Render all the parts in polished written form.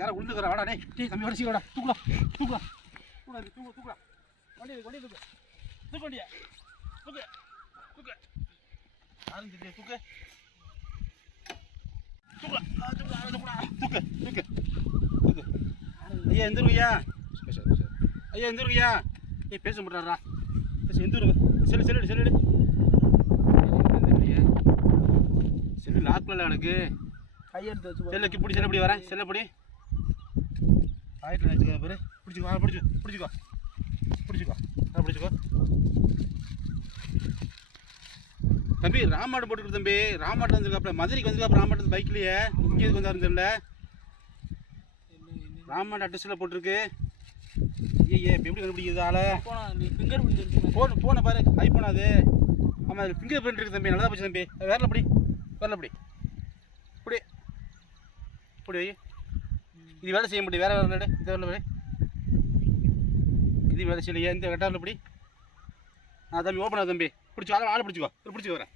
யாரும் உளுந்துக்கிறா வாடா டேய் தம்பி வடிச்சிக்கடா தூக்குடா தூக்குடா தூக்குடா தூக்குடா வண்டி தூக்கு தூக்கு வண்டியா தூக்கு தூக்கு யாரும் தெரியல தூக்கு தூக்குடா தூக்குடா தூக்கு தூக்கு தூக்கு ஐயா எந்திருங்கய்யா ஐயா எந்திருங்கய்யா ஏய் பேச முடியாடா பேச எந்திருங்க செல்லு செல்லு லாக்கில் எனக்கு கையெடுத்து வச்சு செல்லுக்கு பிடி செல்லப்படி வரேன் செல்லப்படி ஆயிரத்தி வச்சுக்கோ பேர் பிடிச்சிக்கோ பிடிச்சிக்கோ தம்பி ராமாடு போட்டுக்கிட்டு தம்பி ராமாட்டம் வந்துருக்காப்புல மதுரைக்கு வந்துருக்காப்புல ராமாட்டம் பைக்லேயே இங்கே எதுக்கு வந்தாருன்னு தெரியல ராமாட் அட்ரஸில் போட்டிருக்கு ஐயே இப்போ எப்படி கண்டுபிடிக்கிறது ஆளை ஃபிங்கர் பிரிண்ட் போன பாரு ஐஃபோன் அது ஆமாம் அதில் ஃபிங்கர் பிரிண்ட் இருக்குது தம்பி நல்லா போச்சு தம்பி வரல இப்படி இப்படி இது வேலை செய்ய முடியும் வேறு வேலை இந்த வேலை இது வேலை செய்யலையே இந்த கட்டாரில் இப்படி தம்பி ஓப்பன் ஆகுது தம்பி பிடிச்சி ஆள் பிடிச்சிக்கோ வரேன்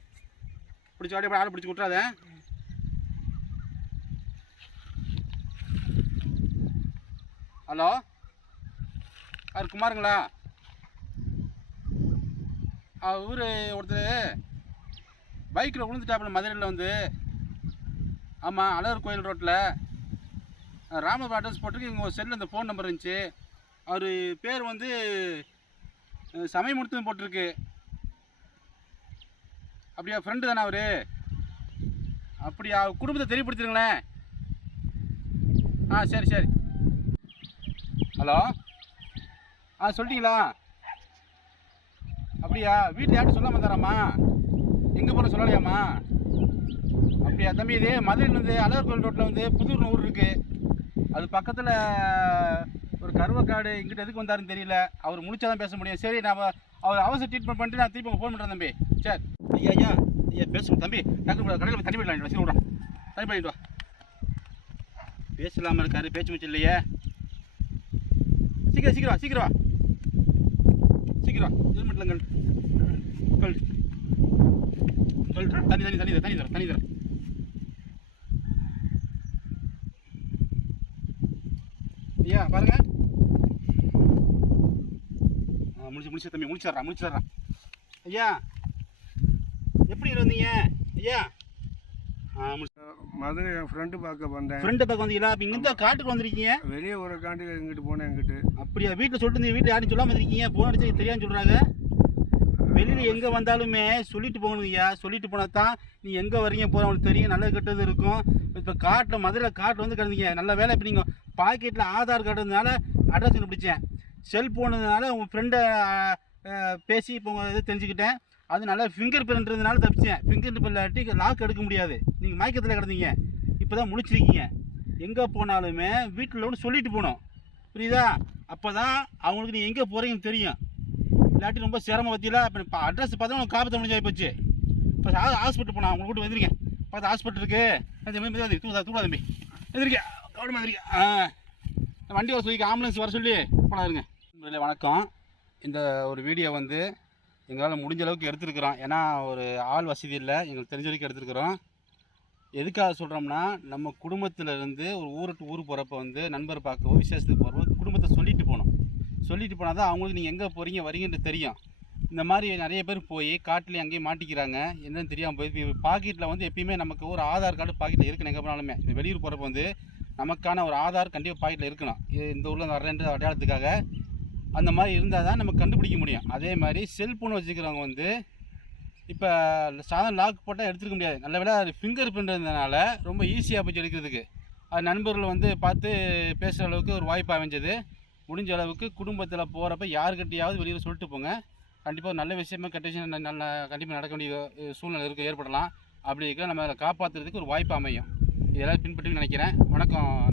பிடிச்சி அப்படியே ஆள் பிடிச்சி விட்றாத ஹலோ யார் குமாருங்களா ஊர் ஒருத்தர் பைக்கில் விழுந்துட்டாப்புல மதுரையில் வந்து ஆமாம் அழகர் கோயில் ரோட்டில் ராமபுரம் அட்ரஸ் போட்டிருக்கு இங்கே ஒரு செல்லில் இந்த ஃபோன் நம்பர் இருந்துச்சு அவர் பேர் வந்து சமயமுடுத்துன்னு போட்டிருக்கு அப்படியா ஃப்ரெண்டு தானே அவர் அப்படியா குடும்பத்தை தெரியப்படுத்திருங்களேன் சரி ஹலோ சொல்லிட்டீங்களா அப்படியா வீட்டில் யார்ட்டும் சொல்லாமல் தராம்மா எங்கே போகிற சொல்லலையாம்மா அப்படியா தம்பி இது மதுரையிலேருந்து அழகர் கோயில் ரோட்டில் வந்து புதூர்னு ஊர் இருக்குது அது பக்கத்தில் ஒரு கருவக்காடு இங்கிட்ட எதுக்கு வந்தாருன்னு தெரியல அவர் முடிச்சா தான் பேச முடியும் சரி நான் அவர் அவசர ட்ரீட்மெண்ட் பண்ணிட்டு நான் திருப்பி ஃபோன் பண்ணுறேன் தம்பி சரி ஐயா பேசுவோம் தம்பி டாக்டர் கடையில் போய் தண்ணி போயிடலாம் சரி விட்றா தண்ணி பண்ணிட்டு வா பேசலாமல் இருக்காரு பேச்சு மிச்சம் இல்லையே சீக்கிரம் ஹெல்மெட்டில் தண்ணி தர ஐயா பாருங்க முடிச்சு தம்பி முடிச்சிடறான் ஐயா எப்படி இருந்தீங்க ஐயா மதுரை என் ஃப்ரெண்டு பார்க்க வந்தேன் ஃப்ரெண்டு பார்க்க வந்தீங்களா அப்போ இங்கே காட்டுக்கு வந்திருக்கீங்க வெளியே ஒரு காண்டி எங்கிட்டு போனேன் எங்கிட்டு அப்படியா வீட்டில் சொல்லிட்டு வீட்டில் யாரும் சொல்லாமல் இருக்கீங்க ஃபோன் அடிச்சு தெரியான்னு சொல்கிறாங்க வெளியில் எங்கே வந்தாலுமே சொல்லிட்டு போகணும் ஐயா சொல்லிட்டு போனால் தான் நீ எங்கே வரீங்க போகிறவங்களுக்கு தெரியும் நல்லது கெட்டது இருக்கும் இப்போ காட்டில் மதுரையில் காட்டில் வந்து கிடந்தீங்க நல்ல வேலை இப்போ நீங்கள் பாக்கெட்டில் ஆதார் கார்டு இருந்தனால அட்ரஸ் கண்டுபிடிச்சேன் செல்ஃபோனுனால உங்கள் ஃப்ரெண்டை பேசி இப்போ உங்கள் இது தெரிஞ்சுக்கிட்டேன் அது நல்லா ஃபிங்கர் பிரிண்ட் இருந்தனால தப்பிச்சேன் ஃபிங்கர் பிரிண்ட் இல்லாட்டி லாக் எடுக்க முடியாது நீங்கள் மயக்கத்தில் கிடந்தீங்க இப்போ தான் முடிச்சிருக்கீங்க எங்கே போனாலுமே வீட்டில் ஒன்று சொல்லிட்டு போகணும் புரியுதா அப்போ தான் அவங்களுக்கு நீங்கள் எங்கே போகிறீங்கன்னு தெரியும் இல்லாட்டி ரொம்ப சிரமம் பற்றியில் இப்போ அட்ரஸ் பார்த்தா உங்களுக்கு காப்பாற்ற முடிஞ்சாகி போச்சு இப்போ ஹாஸ்பிட்டல் போனால் அவங்க கூட்டு வந்துருக்கேன் பார்த்து ஹாஸ்பிட்டலுக்கு தூடா தம்பி எதிர்க்கேன் கவனமாக எதிர்க்கேன் வண்டி வர சொல்லி ஆம்புலன்ஸ் வர சொல்லி போனாருங்க வணக்கம் இந்த ஒரு வீடியோ வந்து எங்களால் முடிஞ்ச அளவுக்கு எடுத்துருக்குறோம் ஏன்னா ஒரு ஆள் வசதி இல்லை எங்களுக்கு தெரிஞ்ச வரைக்கும் எடுத்துருக்குறோம் எதுக்காக சொல்கிறோம்னா நம்ம குடும்பத்திலேருந்து ஒரு ஊருக்கு ஊர் போகிறப்ப வந்து நண்பர் பார்க்கவோ விசேஷத்துக்கு போகிறப்போ குடும்பத்தை சொல்லிட்டு போனால் தான் அவங்களுக்கு நீங்கள் எங்கே போகிறீங்க வரீங்கன்றது தெரியும் இந்த மாதிரி நிறைய பேர் போய் காட்டில் அங்கேயும் மாட்டிக்கிறாங்க என்னன்னு தெரியாமல் போய் பாக்கெட்டில் வந்து எப்பயுமே நமக்கு ஒரு ஆதார் கார்டு பாக்கெட்டில் இருக்கணும் எங்கே போனாலுமே வெளியூர் போகிறப்ப வந்து நமக்கான ஒரு ஆதார் கண்டிப்பாக பாக்கெட்டில் இருக்கணும் இந்த ஊரில் வர்றேன்ற அடையாளத்துக்காக அந்த மாதிரி இருந்தால் தான் நம்ம கண்டுபிடிக்க முடியும் அதே மாதிரி செல்ஃபோன் வச்சுக்கிறவங்க வந்து இப்போ சாதாரண லாக் போட்டால் எடுத்துக்க முடியாது நல்ல வேலை அது ஃபிங்கர் பிரிண்ட் இருந்ததுனால ரொம்ப ஈஸியாக போச்சு எடுக்கிறதுக்கு அது நண்பர்கள் வந்து பார்த்து பேசுகிற அளவுக்கு ஒரு வாய்ப்பு அமைஞ்சது முடிஞ்ச அளவுக்கு குடும்பத்தில் போகிறப்ப யாருக்கிட்டையாவது வெளியில் சொல்லிட்டு போங்க கண்டிப்பாக நல்ல விஷயமா கெட்ட விஷயம் நல்ல கண்டிப்பாக நடக்க வேண்டிய சூழ்நிலை ஏற்படலாம் அப்படி இருக்க நம்ம அதை காப்பாற்றுறதுக்கு ஒரு வாய்ப்பு அமையும் இதெல்லாம் பின்பற்றி நினைக்கிறேன் வணக்கம்.